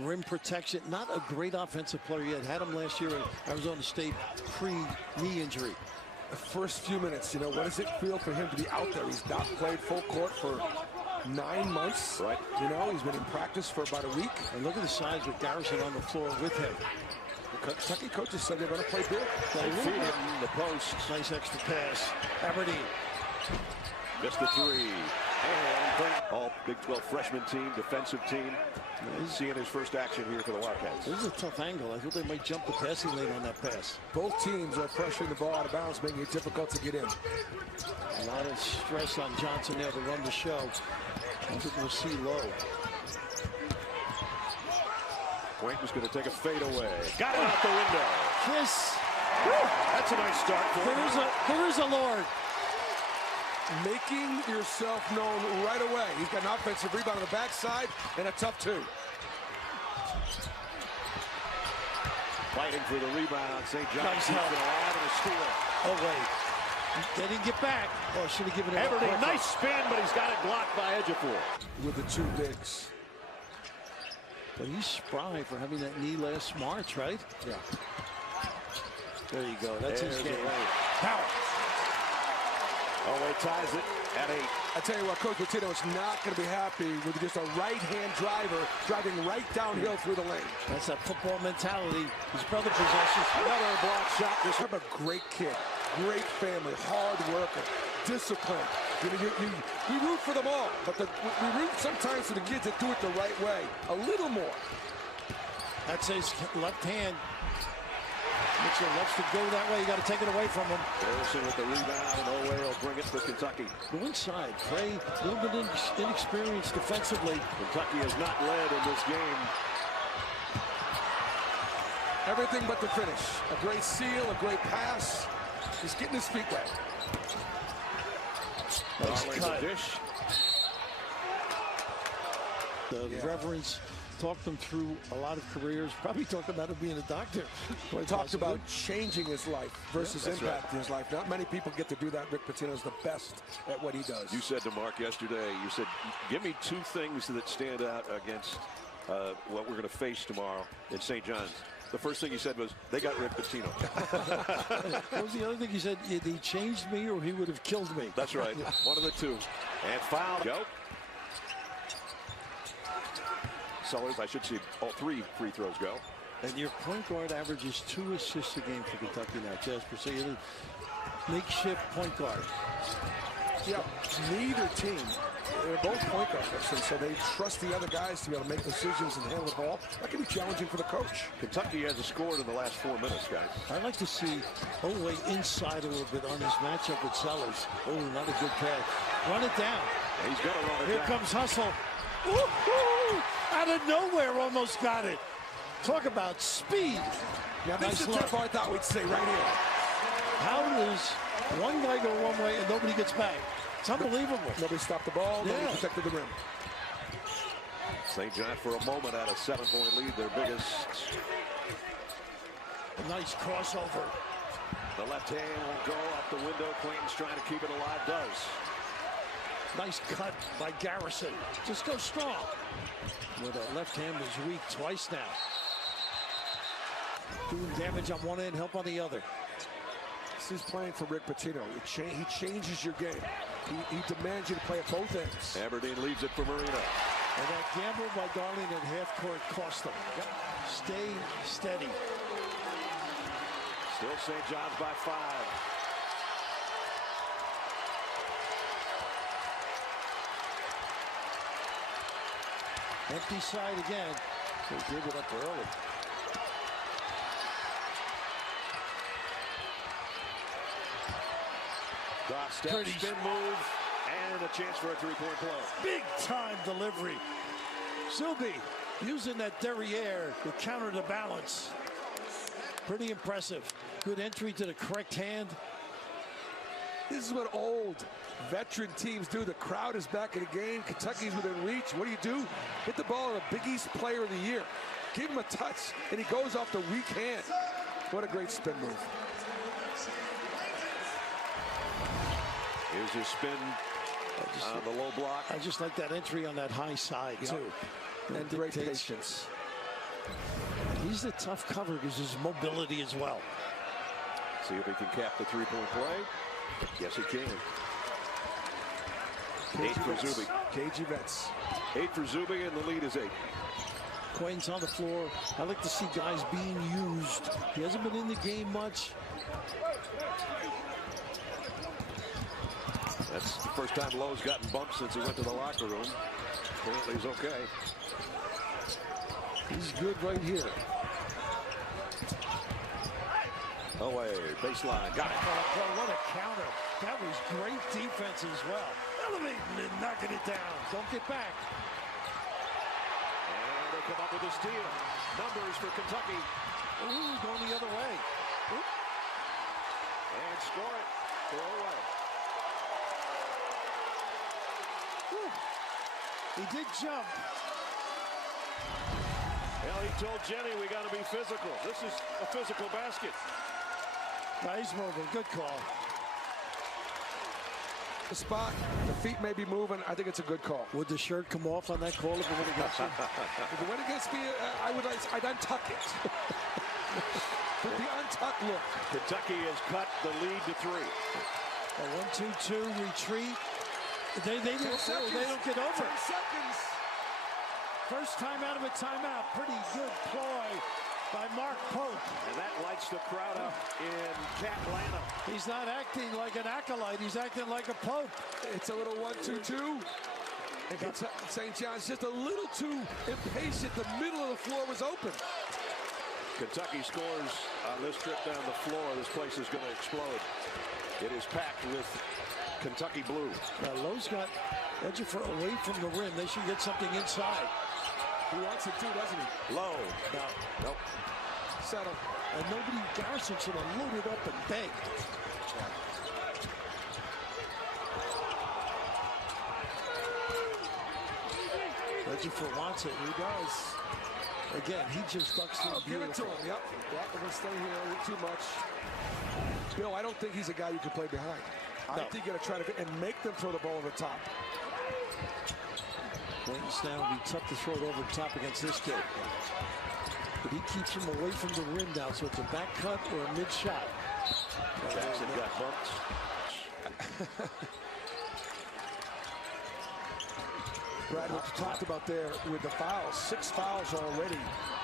rim protection. Not a great offensive player yet. Had him last year at Arizona State pre-knee injury. The first few minutes, you know, what does it feel for him to be out there? He's not played full court for 9 months. Right. You know, he's been in practice for about a week. And look at the size with Garrison on the floor with him. The Kentucky coaches said they're going to play big. They feed him in the post. Nice extra pass. Aberdeen. Missed the three. And all Big 12 freshman team, defensive team. Seeing his first action here for the Wildcats. This is a tough angle. I thought they might jump the passing lane on that pass. Both teams are pressuring the ball out of bounds, making it difficult to get in. A lot of stress on Johnson there to run the show. I think we'll see low. Quaintance going to take a fade away. Got it out the window. Kiss. That's a nice start for him. There is a Lord. Making yourself known right away. He's got an offensive rebound on the backside and a tough two. Fighting for the rebound. St. John's Nice going help. to add and a steal. Oh, wait. They didn't get back. Oh, should have given it Aberdeen, up. nice spin, but he's got it blocked by Ejiofor. With the two bigs. But he's spry for having that knee last March, right? Yeah. There you go. That's his game. Power. Elway ties it at 8. I tell you what, Coach Pitino is not going to be happy with just a right-hand driver driving right downhill through the lane. That's that football mentality. His brother possesses. Another block shot. This is a great kid, great family, hard worker, disciplined. We root for them all, but we root sometimes for the kids that do it the right way. A little more. That's his left hand. Mitchell loves to go that way. You got to take it away from him. Harrison with the rebound, and Elway will bring it for Kentucky. Go inside. Trey, a little bit inexperienced defensively. Kentucky has not led in this game. Everything but the finish. A great seal, a great pass. He's getting his feet wet. Nice cut. Dish. The reverends talked him through a lot of careers. Probably talked about him being a doctor. Well, he talks about changing his life versus impacting his life. Not many people get to do that. Rick Pitino is the best at what he does. You said to Mark yesterday, you said, give me 2 things that stand out against what we're going to face tomorrow in St. John's. The first thing he said was, they got Rick Pitino. What was the other thing he said? He changed me or he would have killed me. That's right. One of the two. And foul. Go. Sellers, I should see all 3 free throws go. And your point guard averages 2 assists a game for Kentucky now, Jasper. So you're the makeshift point guard. Yeah, neither team, they're both point guards, and so they trust the other guys to be able to make decisions and handle the ball. That can be challenging for the coach. Kentucky hasn't scored in the last 4 minutes, guys. I'd like to see Olway inside a little bit on his matchup with Sellers. Oh, not a good pass. Run it down. He's going to run it Here down. comes Hustle. Woo-hoo! Out of nowhere, almost got it. Talk about speed. Now, this is the tempo I thought we'd say right here. How does one guy go one way and nobody gets back? It's unbelievable. Nobody stopped the ball. Nobody protected the rim. St. John for a moment had a 7-point lead, their biggest. A nice crossover. The left hand will go out the window. Quaintance trying to keep it alive, does. Nice cut by Garrison. Just go strong. Well, that left hand was weak twice now. Doing damage on one end, help on the other. This is playing for Rick Pitino. He changes your game. He demands you to play at both ends. Aberdeen leaves it for Marino. And that gamble by Darling at half court cost them. Stay steady. Still St. John's by 5. Empty side again. They gave it up early. Step, spin move, and a chance for a 3-point play. Big time delivery. Silby using that derriere to counter the balance. Pretty impressive. Good entry to the correct hand. This is what old veteran teams do. The crowd is back in the game. Kentucky's within reach. What do? Hit the ball on the Big East Player of the Year. Give him a touch, and he goes off the weak hand. What a great spin move. Here's his spin on the low block. I just like that entry on that high side, too. And great patience. He's a tough cover because his mobility as well. See if he can cap the three-point play. Yes, he can. 8 for Zuby. KG Vets. 8 for Zuby, and the lead is 8. Quaintance on the floor. I like to see guys being used. He hasn't been in the game much. That's the first time Lowe's gotten bumped since he went to the locker room. Apparently he's okay. He's good right here. Away, baseline, got it. Oh, what a counter. That was great defense as well. Elevating and knocking it down. Don't get back. And they come up with a steal. Numbers for Kentucky. Ooh, going the other way. Oop. And score it. Throw away. Ooh. He did jump. Well, he told Jenny we got to be physical. This is a physical basket. Nice moving. Good call. The spot, the feet may be moving. I think it's a good call. Would the shirt come off on that call if it went against you? If it went against me, I'd untuck it. With the untucked look. Kentucky has cut the lead to 3. A 1-2-2 retreat. They don't get over. 10 seconds. First time out of a timeout. Pretty good ploy by Mark Pope. And that lights the crowd up in Catlanta. He's not acting like an acolyte. He's acting like a Pope. It's a little 1-2-2. And St. John's just a little too impatient. The middle of the floor was open. Kentucky scores on this trip down the floor. This place is going to explode. It is packed with Kentucky blue. Now Lowe's got Ejiofor away from the rim. They should get something inside. He wants it too, doesn't he? Low. Nope. Settle. And nobody, Garrison should have loaded up and begged. Ejiofor wants it. He does. Again, he just ducks in. Give it to him. Yep. We're going to stay here too much. Bill, I don't think he's a guy you can play behind. I think you got to try to and make them throw the ball over the top. Quaintance now will be tough to throw it over the top against this kid. But he keeps him away from the rim now, so it's a back cut or a mid shot. Jackson got bumped. Brad, what you talked about there with the fouls, 6 fouls already.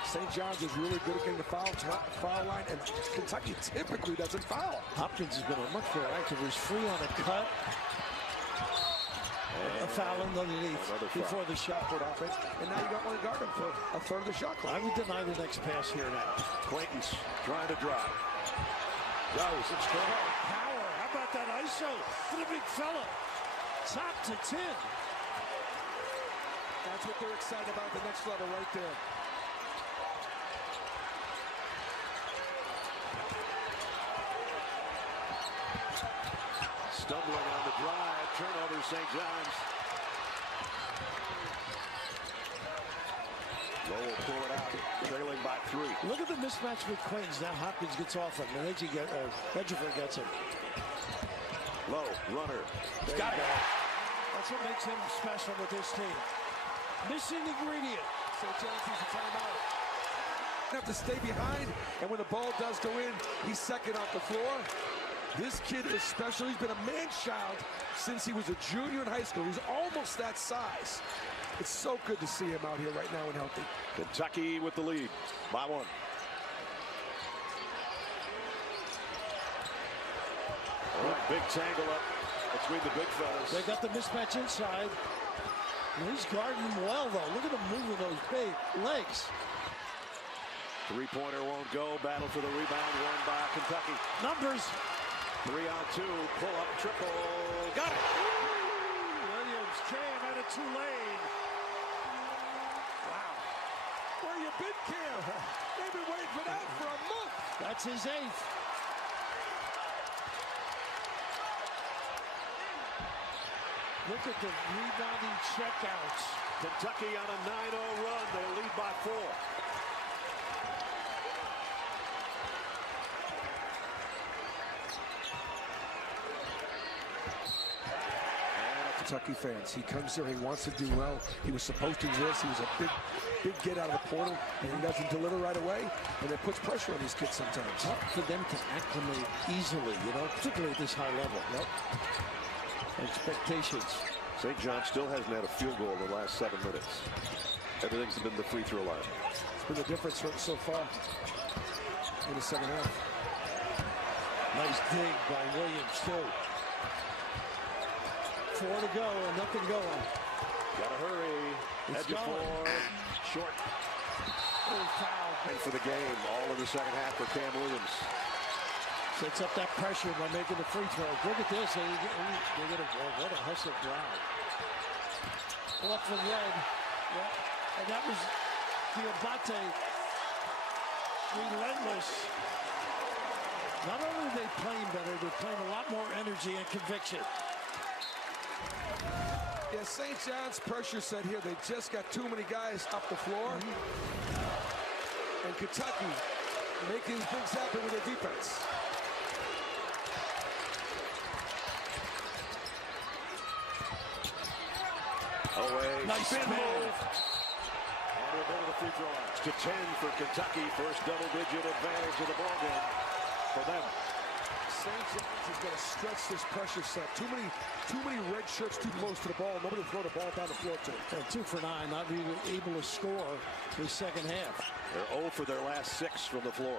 St. John's is really good at getting the foul line, and Kentucky typically doesn't foul. Hopkins has been much more active. He's free on a cut. A foul underneath before the shot put offense. And now you got one guard him for a third of the shot clock. I would deny the next pass here now. Quaintance trying to drive. Goes. It's good. Power. How about that ISO for the big fella? Top to 10. That's what they're excited about, the next level right there. Stumbling on the drive. Turnover, St. John's. Lowe will pull it out. Trailing by 3. Look at the mismatch with Quaintance. Now Hopkins gets off him. And Ejiofor gets him. Lowe, runner. Got it. That's what makes him special with this team. Missing ingredient. St. John's needs a timeout. Have to stay behind, and when the ball does go in, he's second off the floor. This kid is special. He's been a man-child since he was a junior in high school. He's almost that size. It's so good to see him out here right now and healthy. Kentucky with the lead by 1. All right, big tangle up between the big fellas. They got the mismatch inside. And he's guarding him well, though. Look at him moving those big legs. Three-pointer won't go. Battle for the rebound won by Kentucky. Numbers. 3-on-2. Pull up triple. Got it. Williams Cam out of Tulane. Wow. Where you been, Cam? They've been waiting for that for a month. That's his 8th. Look at the rebounding checkouts. Kentucky on a 9-0 run. They lead by 4. Kentucky fans. He comes here, he wants to do well. He was supposed to do this. He was a big get out of the portal, and he doesn't deliver right away, and it puts pressure on these kids sometimes. Tough for them to acclimate easily, you know, particularly at this high level. Yep. Expectations. St. John still hasn't had a field goal in the last 7 minutes. Everything's been the free throw line. It's been the difference so far in the second half. Nice dig by Williams, too. 4 to go and nothing going. Gotta hurry. It's Edge of 4. Short. Oh, foul. And for the game, all in the second half for Cam Williams. Sets up that pressure by making the free throw. Look at this. They get a ball. What a hustle ground. Left for red. Yeah. And that was Diabate. Relentless. Not only are they playing better, they're playing a lot more energy and conviction. Yeah, St. John's pressure set here. They just got too many guys up the floor. And Kentucky making things happen with their defense. Away. Nice spin spin. move. And we're going to the free throw line. To 10 for Kentucky. First double-digit advantage of the ball game for them. St. John's is going to stretch this pressure set. Too many red shirts too close to the ball. Nobody throw the ball down the floor to them. 2 for 9, not really able to score the second half. They're 0 for their last 6 from the floor.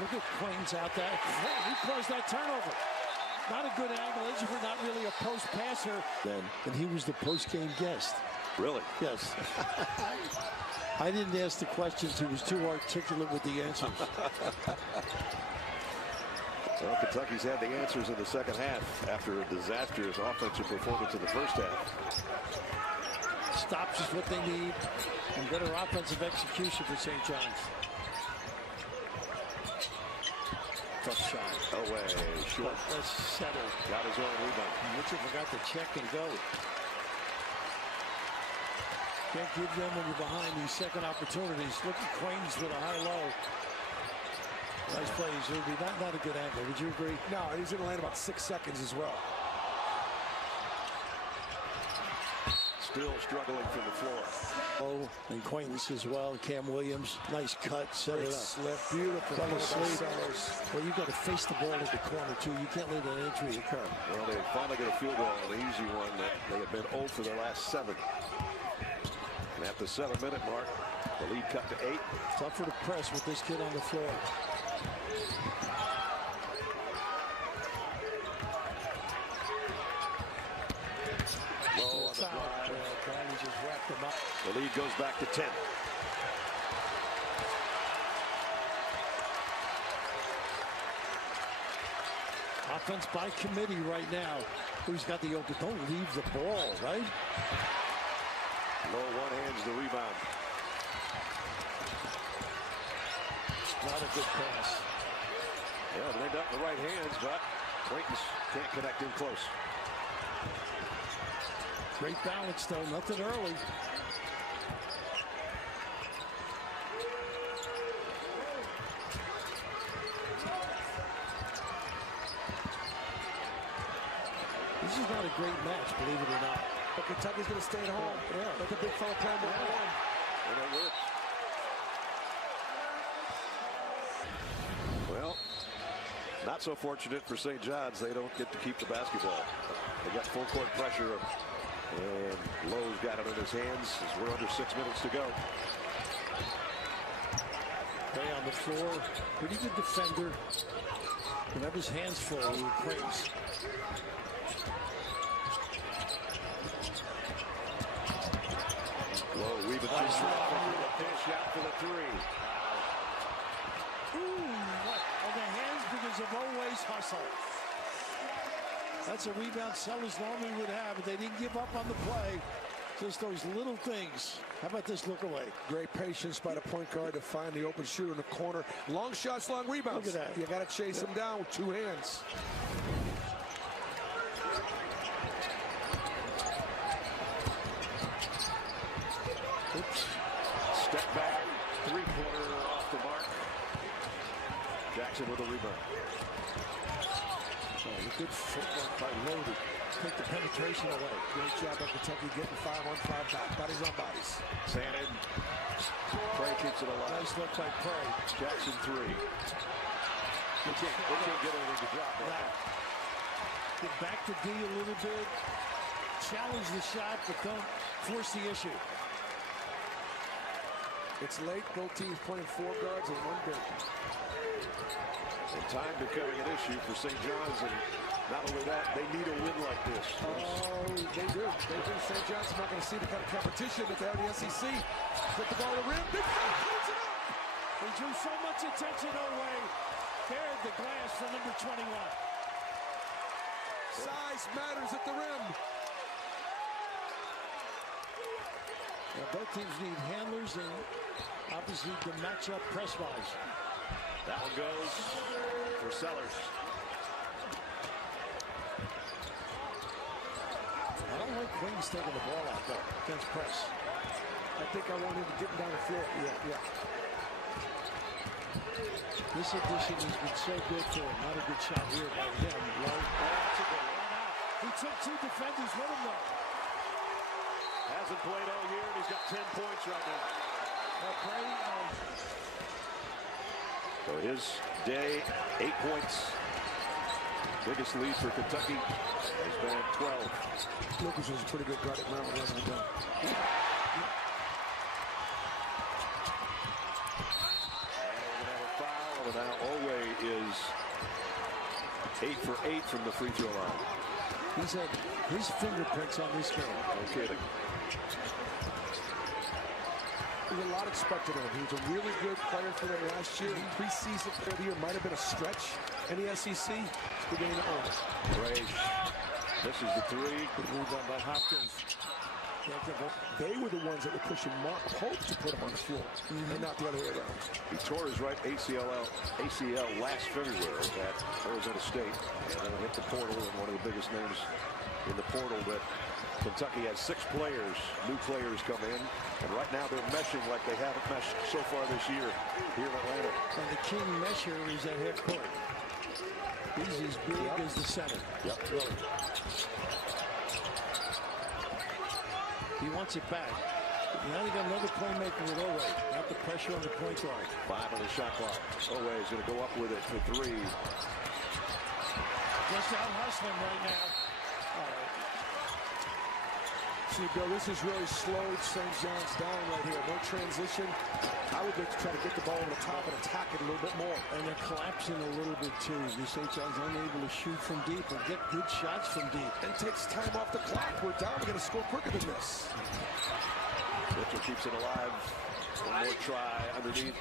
Look at Quaintance out there. He caused that turnover. Not a good angle. Edgeworth, not really a post passer. Then, and he was the post-game guest. Really? Yes. I didn't ask the questions. He was too articulate with the answers. Well, Kentucky's had the answers in the second half after a disastrous offensive performance in the first half. Stops is what they need, and better offensive execution for St. John's. Tough shot. Away, short. Let's settle. Got his own rebound. Mitchell forgot to check and go. Can't give them when you're behind these second opportunities. Look at Quaintance with a high-low. Nice plays, Ruby. Not a good angle. Would you agree? No, and he's going to land about 6 seconds as well. Still struggling from the floor. Oh, and Quaintance as well. Cam Williams. Nice cut. Set it up. Slip. Beautiful. Fell asleep. Well, you've got to face the ball at the corner, too. You can't let an injury occur. Well, they finally get a field goal, an easy one. They have been 0 for their last 7. And at the 7-minute mark, the lead cut to 8. Tougher to press with this kid on the floor. Low on the drive. He just wrapped him up. The lead goes back to 10. Offense by committee right now. Who's got the open? Don't leave the ball, right? Low one hands the rebound. Not a good pass. Yeah, they end up in the right hands, but Quaintance can't connect in close. Great balance, though. Nothing early. This is not a great match, believe it or not. But Kentucky's going to stay at home. Yeah. Let the big fella play one-on-one. And it worked. Well, not so fortunate for St. John's. They don't get to keep the basketball. They got full court pressure, and Lowe's got it in his hands as we're under 6 minutes to go. Bay on the floor, pretty good defender. Can have his hands full with Quaintance. Lowe weaving through the fish out for the 3. Ooh, what? On the hands because of always hustle. That's a rebound Sellers normally would have, but they didn't give up on the play. Just those little things. How about this look away? Great patience by the point guard to find the open shooter in the corner. Long shots, long rebounds. Look at that. You got to chase him down with 2 hands. Oops. Step back. 3-pointer off the mark. Jackson with a rebound. So a good footwork by Lodi. Take the penetration away. Great job by Kentucky getting 5-on-5 back. Bodies on bodies. Sandin. Prey keeps it alive. Nice look by Prey. Jackson 3. They can't get anything to drop right now. Get back to D a little bit. Challenge the shot, but don't force the issue. It's late. Both teams playing 4 guards and 1 big. And time becoming an issue for St. John's, and not only that, they need a win like this. Oh, they do. They do. St. John's not going to see the kind of competition that they have in the SEC. Put the ball to the rim. Big foul. Cleans it up. He drew so much attention away. Bared the glass for number 21. Size matters at the rim. Now, both teams need handlers and obviously to match up press-wise. That one goes for Sellers. I don't like Quaintance taking the ball out though against press. I think I want him to get down the floor. Yeah. This addition has been so good for him. Not a good shot here by him. Low. That's a good one out. He took 2 defenders with him though. Hasn't played all year, and he's got 10 points right now. So his day, 8 points. Biggest lead for Kentucky has been 12. Lucas was a pretty good guard at Maryland. Wasn't he? And now Owe is 8 for 8 from the free throw line. He's had his fingerprints on this game. No kidding. There's a lot expected of him. He was a really good player for them last year. Preseason player of the year might have been a stretch in the SEC. It's beginning to own it. Ray. This is the 3. Good rebound by Hopkins. They were the ones that were pushing Mark Pope to put him on the floor, and not the other way around. He tore his right ACL last February at Arizona State, and then hit the portal, and one of the biggest names in the portal that Kentucky has 6 players, new players come in, and right now they're meshing like they haven't meshed so far this year here in Atlanta. And the king mesher is at half court. He's as big as the center. Yep. Really. He wants it back. Now they got another playmaker with Owe. Got the pressure on the point guard. 5 on the shot clock. Owe is going to go up with it for 3. Just out hustling right now. See, Bill, this has really slowed St. John's down right here. No transition. I would like to try to get the ball on the top and attack it a little bit more. And they're collapsing a little bit, too. The St. John's unable to shoot from deep or get good shots from deep. And takes time off the clock. We're down. We're going to score quicker than this. Mitchell keeps it alive. One more try underneath.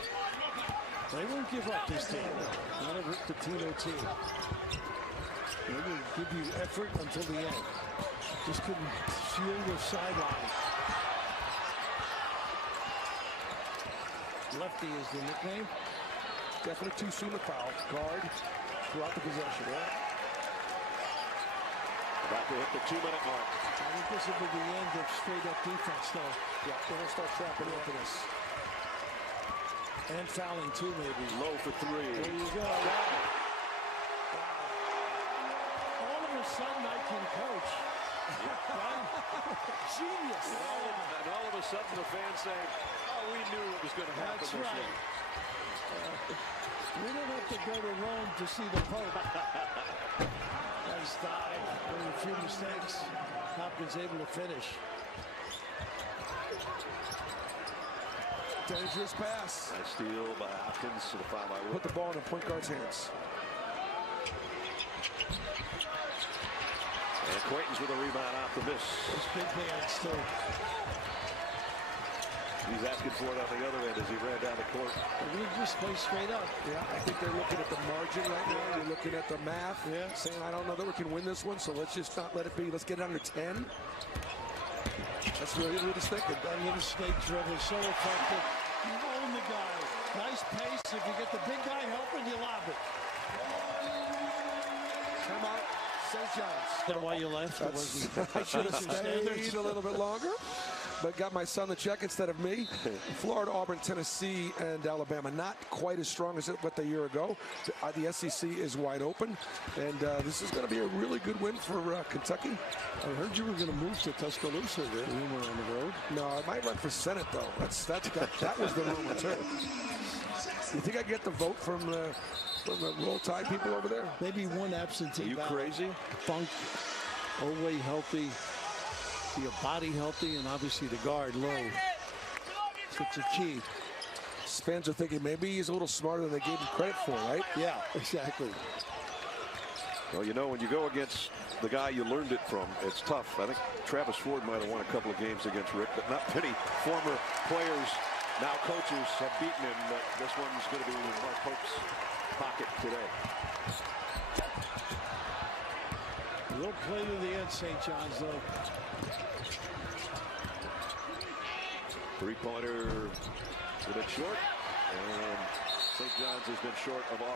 They won't give up this team. Not a Rick Pitino team. They will give you effort until the end. Just couldn't seal the sideline. Lefty is the nickname. Definitely too soon to foul. Guard throughout the possession. About to hit the 2-minute mark. I think this will be the end of straight-up defense, though. Yeah, they're going to start trapping into this. And fouling, too, maybe. Low for 3. There you go. Wow. All of a sudden, I can coach. Genius. And all of a sudden, the fans say, oh, we knew it was going to happen. That's right. We don't have to go to Rome to see the Pope. Nice dive. Only a few mistakes. Hopkins able to finish. Dangerous pass. Nice steal by Hopkins to the foul by Wood. Put the ball in the point guard's hands. And Quaintance with a rebound off the miss. Those big hands, too. He's asking for it on the other end as he ran down the court. We just play straight up. Yeah, I think they're looking at the margin right now. They're looking at the math. Yeah. Saying, I don't know that we can win this one, so let's just not let it be. Let's get it under 10. That's really what he's thinking. That little snake dribble is so effective. You own the guy. Nice pace. If you get the big guy helping, you lob it. Come out, St. John's. Is that why you left? I should have stayed a little bit longer. but got my son to check instead of me. Florida, Auburn, Tennessee, and Alabama. Not quite as strong as it was a year ago. The SEC is wide open, and this is going to be a really good win for Kentucky. I heard you were going to move to Tuscaloosa there when we were on the road. No, I might run for Senate, though. That was the rumor, too. You think I get the vote from the Roll Tide people over there? Maybe one absentee. Are you crazy? Funk, Olway healthy, your body healthy, and obviously the guard low. Such a key. Fans are thinking maybe he's a little smarter than they gave him credit for, right? Yeah, exactly. Well, you know, when you go against the guy you learned it from, it's tough. I think Travis Ford might have won a couple of games against Rick, but not many former players, now coaches, have beaten him. But this one's going to be in Mark Pope's pocket today. We'll play to the end, St. John's, though. Three-pointer a bit short, and St. John's has been short of